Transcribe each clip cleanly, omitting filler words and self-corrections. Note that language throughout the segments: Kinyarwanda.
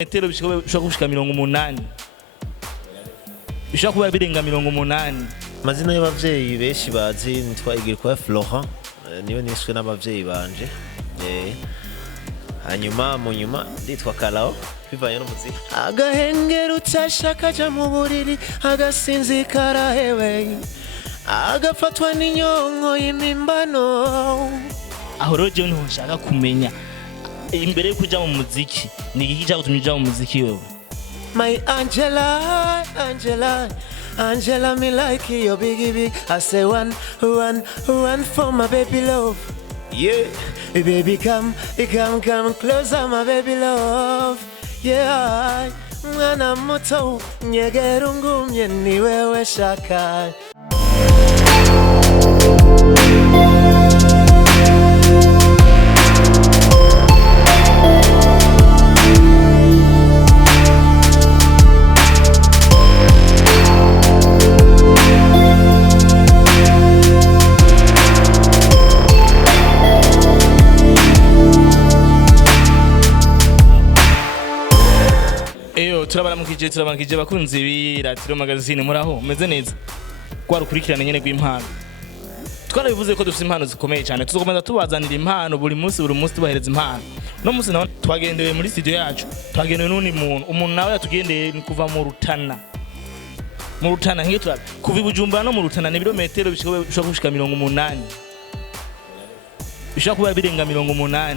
metero bishobora gushika 80 bishobora kuba birenga 80. Amazina y'abavyeyi benshi bazi nitwa Igirwa Florent, niyo niswe n'abavyeyi banje. Hanyuma mu nyuma nditwa Calao bivanye n'umuziki. Agahengera utashaka ja mu buriri agasinzikara hewe agafatwa n'inyonko y'imimbano. Aho roje niho nshaka kumenya imbere yo kuja mu muziki ni iki cyagutumye uja mu muziki wewe? My Angela, Angela, me like you, biggie big. I say run for my baby love. Yeah, baby come closer, my baby love. Yeah, mwana muto, nyegera ungumye ni wewe shaka. Turabaramukije bakunzi b'Iratiro Magazine, muraho meze neza kwarukurikirana nyene gw'impano. Twarabivuze ko dufite impano zikomeye cyane, tuzokomeza tubazanira impano buri munsi tubahereza impano. No munsi nawe twagendewe muri studio yacu, twagendewe n'undi umuntu nawe yatugendeye kuva mu Rutana ngiye turabe kuva Bujumbura no mu Rutana ni birometero bishobora gushika 80 bishobora kuba birenga 80.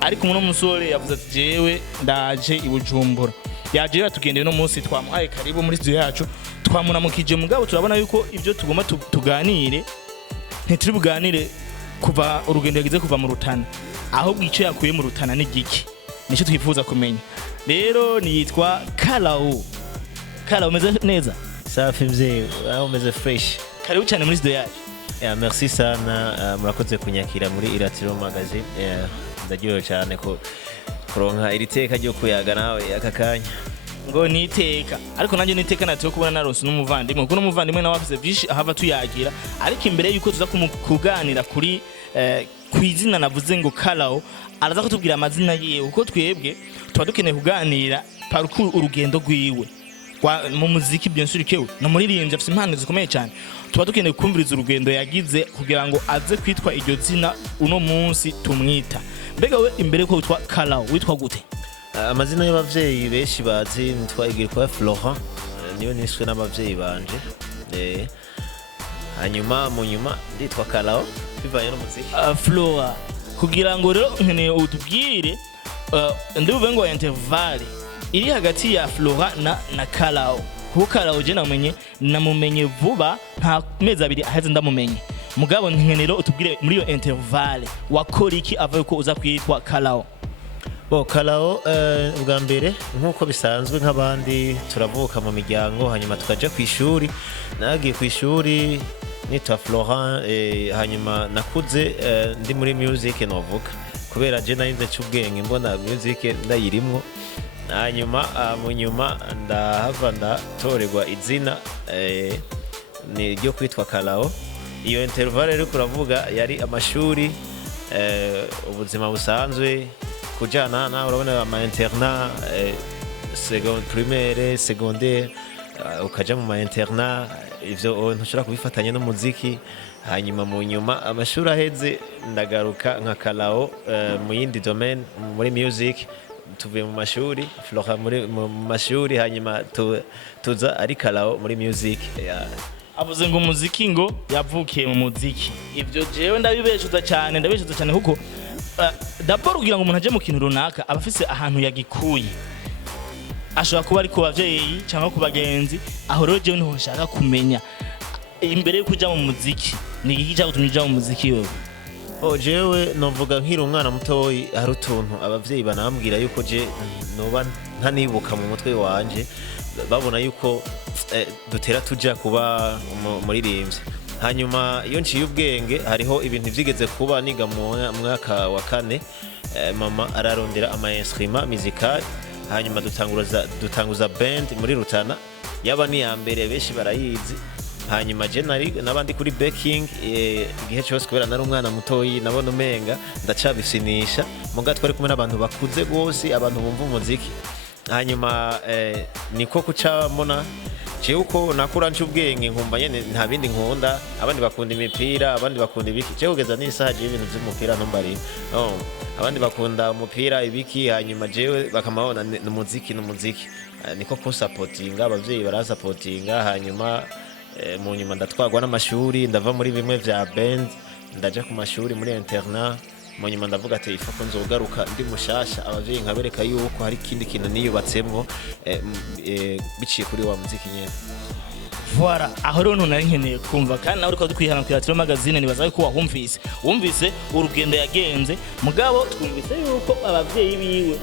Ariko umuntu w'umusore yavuze ati jewe ndaje i Bujumbura. Yaje yatugendeye no munsi twamuhaye karibu muri studio yacu, twamunamukije mugabo turabona yuko ivyo tugomba tuganire ntituri buganire kuva urugendo yagize kuva mu Rutana, ahubwo ico yakuye mu Rutana ni giki, nico twifuza kumenya. Rero nitwa Calao. Calao meze neza? Safi mzee, au meze fresh. Karibu cyane muri studio yacu. Merci sana, murakoze kunyakira muri Iratiro Magazine. Ndagiye cyane ko kuronka iri teka ryo kuyaga nawe akakanya. Ngo niteka, ariko nanje niteka natyo kubona naronse n'umuvandimwe, kuko n'umuvandimwe nawe afise byinshi ahava tuyagira. Ariko imbere yuko tuza kuganira kuri kwizina navuze ngo Calao, araza kutubwira amazina yiwe, kuko twebwe tuba dukeneye kuganira parcours urugendo rwiwe mu muziki. Bien sûr kewe no muririmvyi afise impano zikomeye cyane, tuba dukeneye kumviriza urugendo yagize kugira ngo aze kwitwa iryo zina uno munsi tumwita. Mbega we imbere ko witwa Calao witwa gute? Amazina y'abavyeyi benshi bazi nitwa Igirwa Florent, niyo niswe n'abavyeyi banje. Hanyuma mu nyuma nditwa Calao bivanye n'umuziki. Flora, kugira ngo rero nkene utubwire ndibuve ngo interval iri hagati ya Flora na Calao. Kuko Calao je namumenye vuba, nta mezi abiri aheze ndamumenye. Mugabo nkenero utubwire muri yo interval wakora iki ava yuko uza kwitwa Calao? Calao ubwa mbere nkuko bisanzwe nk'abandi turavuka mu miryango, hanyuma tukaja kwishuri. Nagiye kwishuri nitwa Florent, hanyuma nakuze ndi muri music novuga, kubera je narinze cy'ubwenge mbona music ndayirimwo. Hanyuma mu nyuma ndahava ndatorerwa izina ni ryo kwitwa Calao. Iyo interval rero kuravuga yari amashuri, ubuzima busanzwe kujana na urabona ama internat, primaire secondaire, ukaja mu ma internat, ivyo ntushobora kubifatanya no muziki. Hanyuma mu nyuma amashuri aheze ndagaruka nka Calao mu yindi domaine muri music. Tuvuye mu mashuri Flora muri mu mashuri, hanyuma tuza ari Calao muri music. Avuze ngo umuziki ngo yavukiye mu muziki. Ivyo jewe ndabibeshuza cyane kuko d'abord kugira ngo umuntu aje mu kintu runaka abafise ahantu yagikuye, ashobora kuba ari ku bavyeyi cyangwa ku bagenzi. Aho rero jewe niho nshaka kumenya imbere yo kuja mu muziki ni iki cyagutumye uja mu muziki wewe? Jewe novuga nkiri umwana mutoyi, hari utuntu abavyeyi banambwira yuko je noba ntanibuka mu mutwe wanje, babona yuko dutera tuja kuba umuririmvyi. Hanyuma iyo nciye ubwenge hariho ibintu vyigeze kuba niga mu mwaka wa 4, mama ararondera ama instrument musical, hanyuma dutanguza band muri Rutana, yaba ni ya mbere benshi barayizi. hanyuma je nabandi kuri backing igihe cyose kubera nari umwana mutoyi nabona umenga ndacabisinisha muga twari kumwe n'abantu bakuze gose abantu bumva umuziki hanyuma niko kuca mbona jewe uko nakura nce ubwenge nkumva nyene nta bindi nkunda abandi bakunda imipira abandi bakunda ibiki jewe kugeza n'isaha jewe ibintu vy'umupira ntumbari no abandi bakunda umupira ibiki hanyuma jewe bakamabona n'umuziki niko ko supportinga abavyeyi barasupportinga hanyuma mu nyuma ndatwagwa n'amashuri ndava muri bimwe vya band ndaja ku mashuri muri internat mu nyuma ndavuga ati ifa ko nzogaruka ndi mushasha abavyeyi nkabereka yuko hari ikindi kintu niyubatsemwo biciye kuri wa muziki nyene. Voilà, aho rero nari nkeneye kumva kandi nawe uriko dukwihana ku Iratiro Magazine nibaza ko wumvise urugendo yagenze mugabo twumvise yuko abavyeyi biwe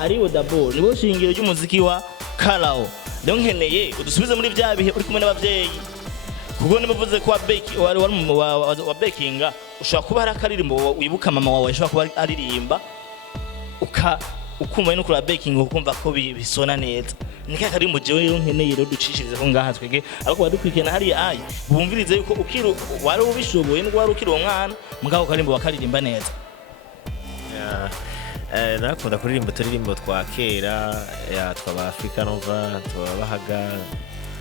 ariwe d'abord nibo shingiro ry'umuziki wa Calao. Rero nkeneye udusubize muri bya bihe uri kumwe n'abavyeyi kuko nibavuze ko wa bakinga ushobora kuba hari akaririmbo wibuka mama wawe ashobora kuba aririmba ukumva no kuri baking ukumva ko bisona neza nika karirimbo jewe rero nkeneye rero ducishirize ko ngaha twege ariko badukwikena hari ayi bumvirize yuko ukiro wari ubishoboye ngo wari ukiro umwana mugabo karirimbo wakaririmba neza. Nakunda kuririmba turirimbo twa kera twaba Africa Nova twabahaga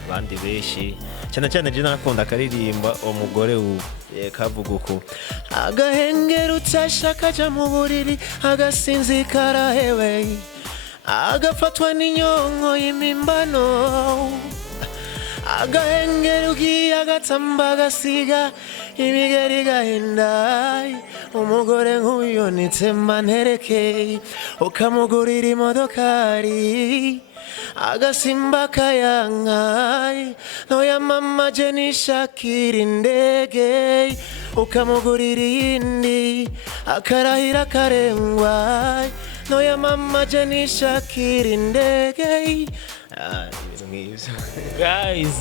abandi beshi cyane je nakunda karirimba umugore kavuguko agahengera utashaka ja mu buriri agasinzikara hewe agafatwa n'inyonko y'imimbano agahengera ugiye agatamba agasiga imigeri gahinda umugore nk'uyo nitsemba nterekeye ukamugurira imodokari agasimba kayankai noya mama je nishakira indege ukamugurira iyindi akarahira karengwa noya mama je nishakira indege. Guys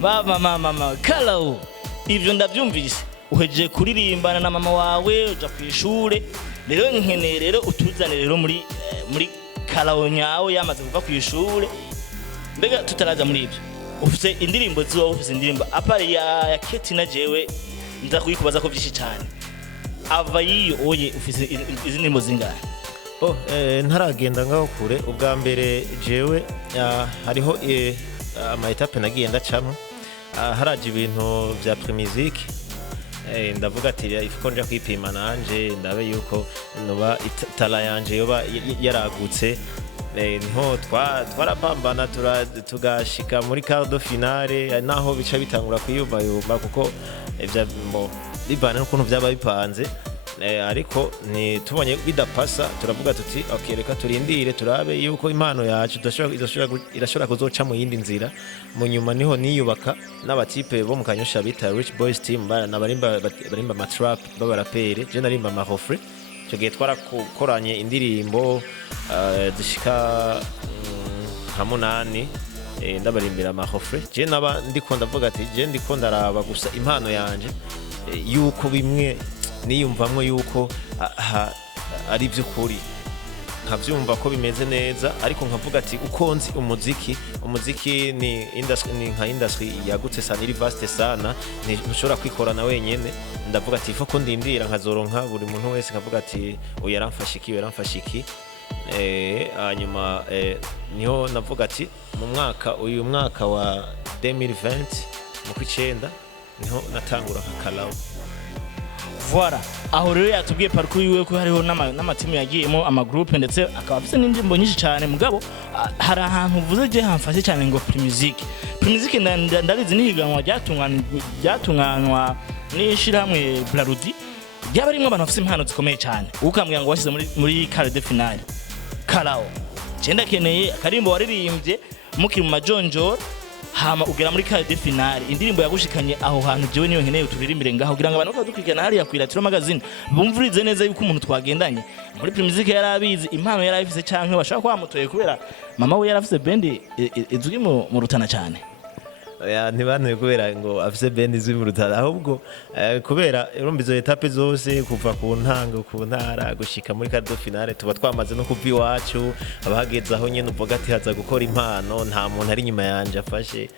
mama Calao ivyo ndavyumvise uheje kuririmbana na mama wawe uja kwishure rero nkeneye rero utuzane rero muri Calao nyawo yamaze kuva kwishure mbega tutaraza muri ivyo ufise indirimbo ziwa ufise indirimbo apari ya Keti na jewe nza kuyikubaza ko vyishi cyane ava yiyo oye ufise indirimbo zingana. Ntaragenda ngaho kure ubwa mbere jewe hariho ama etape nagiye ndacamo haraje ibintu vya Primusic ndavuga ati ifiko nja kwipima nanje ndabe yuko noba itala yanje yoba yaragutse niho twarapambana tugashika muri quart de finale naho bica bitangura kuyumva kuko ivya bibana n'ukuntu vyaba bipanze ariko ni tubonye bidapasa turavuga tuti okay reka turindire turabe yuko impano yacu irashobora kuzoca mu yindi nzira mu nyuma niho niyubaka n'abatipe bo mu Kanyosha bita Rich Boys Team barimba matrap babarapere je narimba mahofre cyo gihe twarakoranye indirimbo zishika hamunani ndabarimbira mahofre je naba ndiko ndavuga ati je ndiko ndaraba gusa impano yanje yuko bimwe niyumvamwe yuko ari by'ukuri nkavyumva ko bimeze neza ariko nkavuga ati uko nzi umuziki ni industry yagutse sana iri vaste sana ntushobora kwikorana wenyene ndavuga ati ifo ko ndindira nkazoronka buri muntu wese nkavuga ati yaramfasha iki hanyuma niho navuga ati uyu mwaka wa 2020 mu kwicenda niho natangura Calao. Voilà, aho rero yatubwiye parcours yiwe ko hariho n'amatimu yagiyemo amagroupe ndetse akaba afite n'indirimbo nyinshi cyane mugabo hari ahantu uvuze je hamfashe cyane ngo Primusic ndarizi nihiganwa ryatunganywa n'ishirahamwe Blarudi ryaba rimwe abantu bafite impano zikomeye cyane ukambwira ngo washyize muri quart de finale Calao cyenda keneye akarimbo waririmbye mukiri mu majonjoro hama ugera muri quart de finale indirimbo yagushikanye aho hantu jewe niyo nkeneye uturirimbire ngaho kugira ngo abantu badukwikana hari ya Iratiro Magazine bumvurize neza yuko umuntu twagendanye muri Primusic yarabizi impano yarayifise canke bashaka kwamutoye kubera mama we yarafise band izwi mu rutana cyane. Ntibantuye kubera ngo afise band izwi mu rutana ahubwo kubera urumva izo etape zose kuva ku ntango ku ntara gushika muri quart de finale tuba twamaze no kuva iwacu abahageze aho nyene uvuga ati haza gukora impano nta muntu ari nyuma yanje afashe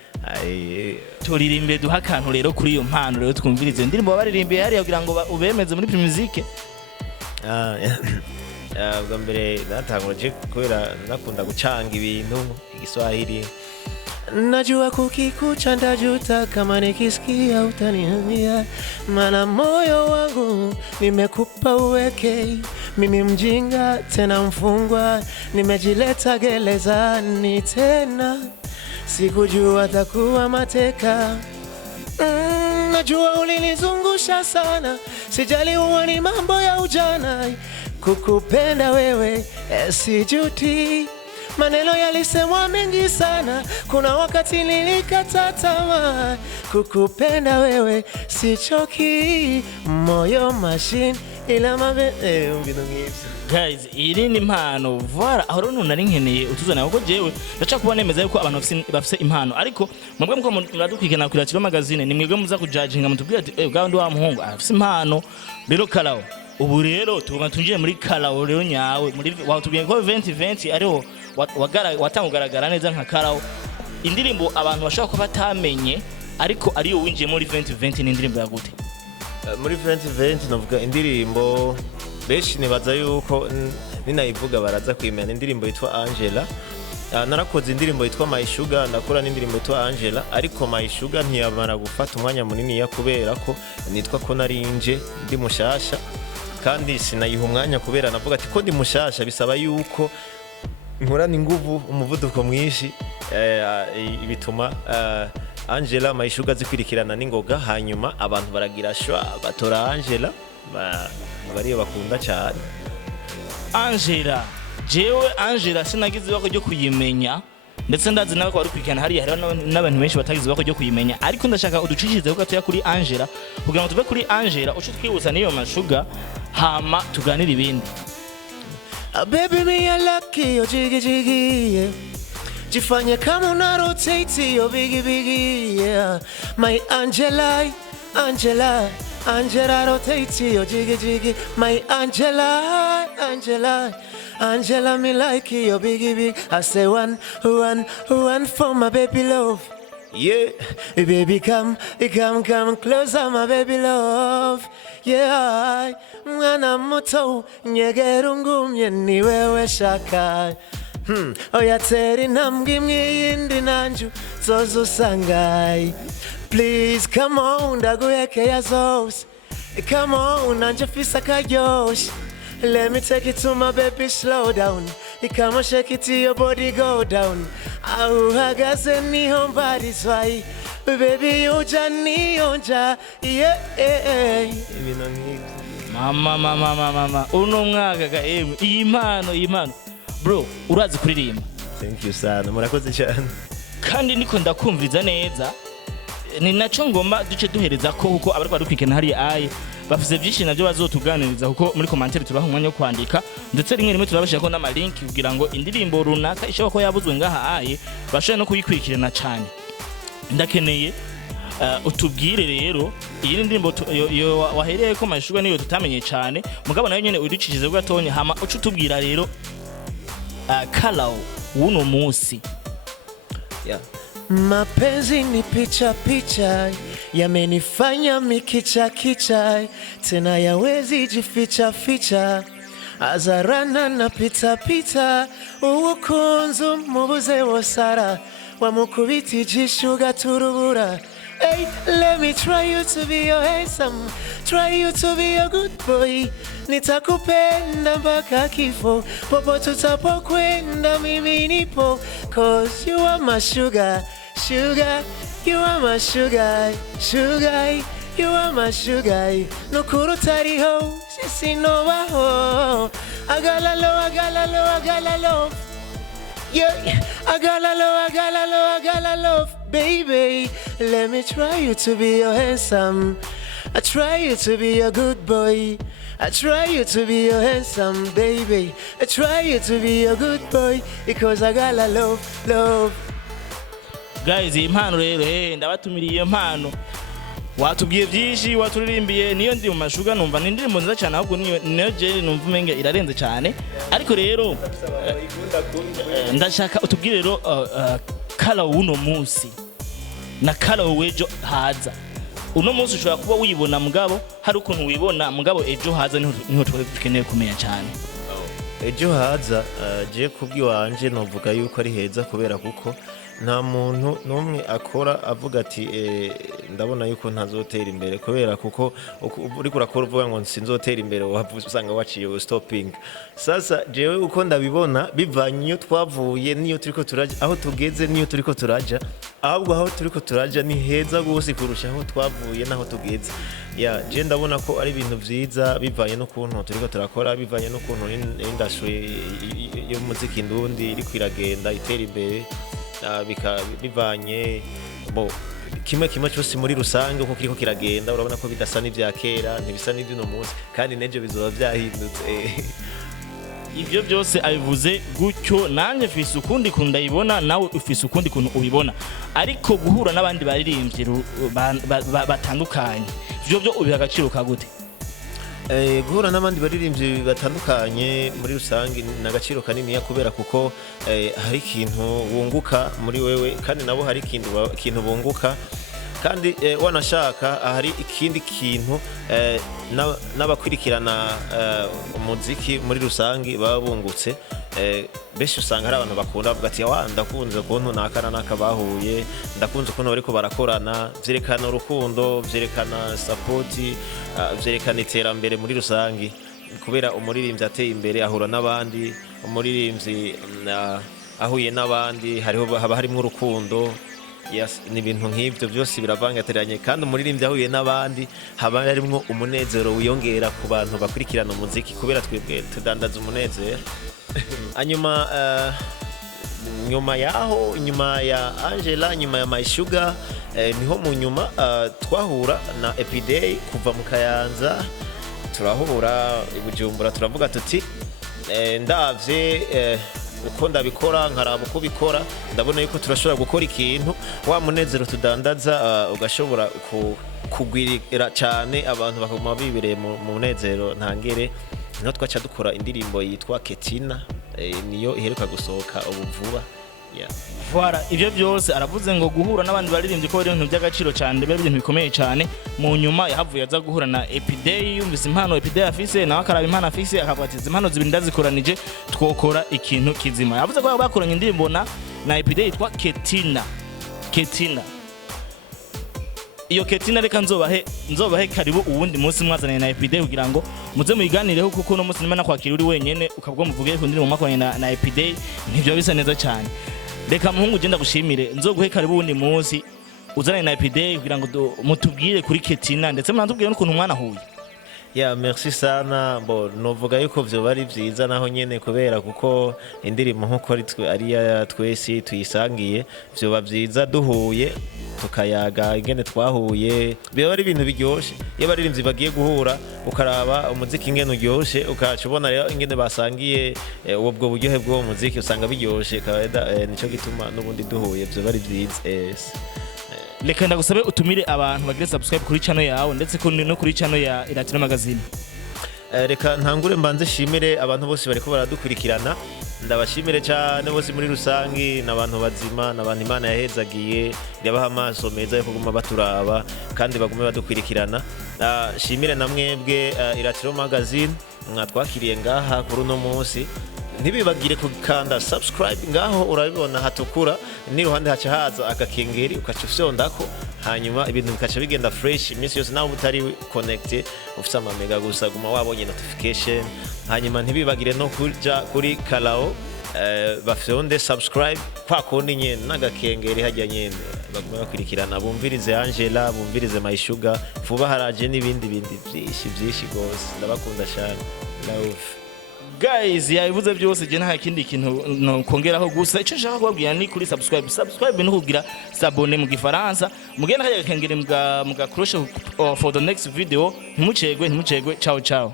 turirimbe duha akantu rero kuri iyo mpano rero twumvirize indirimbo baririmbiye hariya kugira ngo ubemeze muri Primusic. bwa mbere natanguje kubera nakunda gucanga ibintu igiswahili. Najua kukikucha ndajuta kama nikisikia utaniambia, maana moyo wangu nimekupa uweke. Mimi mjinga tena mfungwa, nimejileta gerezani tena, sikujua takuwa mateka. Najua ulinizungusha sana, sijali huwa ni mambo ya ujana. Kukupenda wewe sijuti, maneno yalisemwa mengi sana, kuna wakati nilikata tamaa. Kukupenda wewe sichoki, moyo machine ila guys, iri ni impano vara aho rero nari nkeneye utuzana kuko jewe ndaca kuba nemeza yuko abantu bafise impano, ariko mwebwe muko muradukwikana ku Iratiro Magazine ni mwebwe muza kujudginga mutubwira ati bwa ndi wa muhungu afise impano. Rero Calao, ubu rero tugomba tunjire muri Calao rero nyawe muri watubwiye ko 2020 ariho watangugaragara neza nka Calao. Indirimbo abantu bashaka ko batamenye ariko ariyo winjiye muri 2020 ni indirimbo ya gute? Muri 2020 navuga indirimbo benshi nibaza yuko ninayivuga baraza kwimena indirimbo yitwa Angela. Narakoze indirimbo yitwa My Sugar, ndakora n'indirimbo yitwa Angela, ariko My Sugar ntiyamara gufata umwanya munini ya kubera ko nitwa ko narinje ndi mushasha, kandi sinayiha umwanya kubera navuga ati ko ndi mushasha bisaba yuko nkorana inguvu umuvuduko mwinshi, bituma Angela My Sugar zikwirikirana n'ingoga, hanyuma abantu baragira shwa batora Angela bariyo bakunda cyane. Angela, jewe Angela sinagize bako ryo kuyimenya, ndetse ndazi nawe ko wari kwikana hariya hari n'abantu benshi batagize bako ryo kuyimenya, ariko ndashaka uducishize ko gatoya kuri Angela kugira ngo tuve kuri Angela uco twibusa niyo My Sugar hama tuganira ibindi. Baby me I lucky yo jiggy jiggy, yeah. Jifanye kama una rotate yo biggie biggie, yeah. My Angela, Angela, Angela rotate yo jiggy jiggy. My Angela, Angela, Angela me like yo biggie big. I say one for my baby love. Yeah, baby come closer my baby love. Yeah, mwana moto nyegerungumye ni wewe shaka. Oya teri namgimwe yindi nanju zozo sangai. Please come on ndaguyeke ya zos. Come on nanje fisa kayosh. Let me take it to my baby, slow down. Come on, shake it till your body go down. I got any home body's why. Baby, you Johnny, onja. Yeah. Mama. Uno mwaka Impano. Bro, urazi kuririmba. Thank you sana. Murakoze cyane. Kandi niko ndakumviza neza. Ni naco ngomba duce duhereza ko kuko abari badukwikana hari aye bafise byinshi navyo bazotuganiriza kuko muri commentaire turaha umwanya wo kwandika, ndetse rimwe turabashaka ko n'ama link kugira ngo indirimbo runaka ishobora ko yabuzwe ngaha aye bashobora no kuyikwikirana cyane. Ndakeneye utubwire rero iyi ndirimbo wahereye ko My Sugar niyo tutamenye cyane, mugabo nayo nyene uducikize gatonya hama ucu tubwira rero Calao uno musi. Yeah. Mapenzi ni picha yamenifanya mikicha tena yawezi jificha azarana na pita ukunzu mubuze wosara wamukubiti jishuga turubura. Hey, let me try you to be your handsome, try you to be a good boy. Nitakupenda mpaka kifo, popo tutapokwenda mimi nipo. Cause you are my sugar, you are my sugar, you are my sugar. Nukuru tariho, sisi no baho. Agalalo. Yeah, agalalo, baby. Let me try you to be your handsome. I try you to be a good boy. I try you to be your handsome baby. I try you to be a good boy because I got a love. Guys, Impano rero ndabatumiriye Impano. Watubwiye byinshi, waturirimbiye niyo ndi mu My Sugar numva ni indirimbo nziza cyane, ahubwo niyo je numva umenge irarenze cyane. Ariko rero ndashaka utubwire rero Calao uno munsi na Calao wejo haza. Uno munsi ushobora kuba wibona mugabo hari ukuntu wibona mugabo ejo haza niho dukeneye kumenya cyane. ejo haza je kubwiwanje novuga yuko ari heza kubera kuko nta muntu n'umwe akora avuga ati ndabona yuko ntazotera imbere kubera kuko uri kurakora uvuga ngo sinzotera imbere usanga waciye stopping. Sasa jewe uko ndabibona bivanye iyo twavuye niyo turiko turaja aho tugeze niyo turiko turaja, ahubwo aho turiko turaja ni heza gose kurusha aho twavuye naho tugeze. Ya je ndabona ko ari ibintu vyiza bivanye n'ukuntu turiko turakora, bivanye n'ukuntu industry y'umuziki ndundi iri kwiragenda itera imbere. Bivanye kimwe cyose muri rusange uko kiriko kiragenda, urabona ko bidasa n'ivya kera, ntibisa n'ivy'uno munsi kandi nejo bizoba vyahindutse. Ivyo byose abivuze gutyo, nanjye mfise ukundi kundayibona, nawe ufise ukundi kuntu ubibona, ariko guhura n'abandi baririmbyi batandukanye ivyo byo ubiha agaciro ka gute? Guhura n'abandi baririmbyi batandukanye muri rusange n'agaciro kanini kubera kuko hari ikintu wunguka muri wewe kandi nabo hari ikintu bunguka kandi wanashaka hari ikindi kintu n'abakurikirana umuziki muri rusange baba bungutse. Benshi usanga ari abantu bakunda bavuga ati ndakunze ukuntu nakana nakabahuye, ndakunze ukuntu bariko barakorana, vyerekana urukundo, vyerekana support, vyerekana iterambere muri rusange kubera umuririmbyi ateye imbere ahura n'abandi, umuririmbyi ahuye n'abandi haba harimo urukundo. Yes, ni ibintu nk'ibyo byose biravangatiranye kandi umuririmbyi ahuye n'abandi haba harimo umunezero wiyongera ku bantu bakurikirana umuziki kubera twebwe tudandaza umunezero. Nyuma ya Angela, nyuma ya My Sugar, niho mu nyuma twahura na Epiday kuva mu Kayanza, turahura i Bujumbura, turavuga tuti ndavye uko ndabikora nkaraba uko bikora, ndabona yuko turashobora gukora ikintu wa munezero tudandaza ugashobora kugwirira cyane abantu bakaguma bibereye mu munezero ntangere. Niho twaca dukora indirimbo yitwa Ketina, niyo iheruka gusohoka ubu vuba. Voilà, ivyo byose aravuze ngo guhura n'abandi baririmbyi ko ari ibintu by'agaciro cyane, bari ibintu bikomeye cyane. Mu nyuma yahavuye aza guhura na Epiday, yumvise impano Epiday afise, nawe akaraba impano afise, akavuga ati impano zibiri ndazikoranije twokora ikintu kizima. Yavuze ko bakoranye indirimbo na Epiday yitwa Ketina. Iyo Ketina reka nzobahe karibu uwundi munsi mwazananye na Epiday kugira ngo muze muyiganireho kuko no munsi nimana kwakira uri wenyene ukabwo muvuge ku ndirimbo mwakoranye na Epiday ntivyo bisa neza cyane. Reka muhungu genda gushimire, nzoguhe karibu uwundi munsi uzananye na Epiday kugira ngo mutubwire kuri Ketina ndetse mwanatubwire n'ukuntu mwana huye. Merci sana. Novuga yuko vyo bari vyiza naho nyene kubera kuko indirimbo nkuko ari ya twese tuyisangiye, vyo bavyiza duhuye tukayaga ingene twahuye, biba ari ibintu biryoshe. Iyo baririmbyi bagiye guhura ukaraba umuziki ingene uryoshe, ukacubona rero ingene basangiye ubwo buryohe bwo muziki usanga biryoshe, nico gituma n'ubundi duhuye vyo bari vyiza. Reka ndagusabe utumire abantu bagire subscribe kuri channel yawe ndetse no kuri channel ya Iratiro Magazine. Reka ntangure mbanze shimire abantu bose bariko baradukurikirana, ndabashimire cyane bose muri rusangi, n'abantu bazima, n'abantu Imana yahezagiye yabaha amaso meza yo kuguma baturaba kandi bagume badukurikirana. Shimire namwebwe Iratiro Magazine mwatwakiriye ngaha kuri uno munsi. Ntibibagire kukanda subscribe ngaho urabibona hatukura, ni ruhande haca haza agakengeri ukacufyondako, hanyuma ibintu bikaca bigenda fresh iminsi yose nawe utari connected ufite amamega gusa guma wabonye notification. Hanyuma ntibibagire no kuja kuri Calao bafyonde subscribe kwa kundi nyene n'agakengeri hajya nyene baguma bakurikirana, bumvirize Angela, bumvirize My Sugar, vuba haraje n'ibindi byinshi gose. Ndabakunda cyane. Love guys, yabivuze byose je nta kindi kintu no kongeraho gusa ico nshaka kubabwira ni kuri subscribe no kugira s'abonner mu gifaransa, mugenda kajya kengere muga crochet for the next video. Ntimucegwe. Ciao.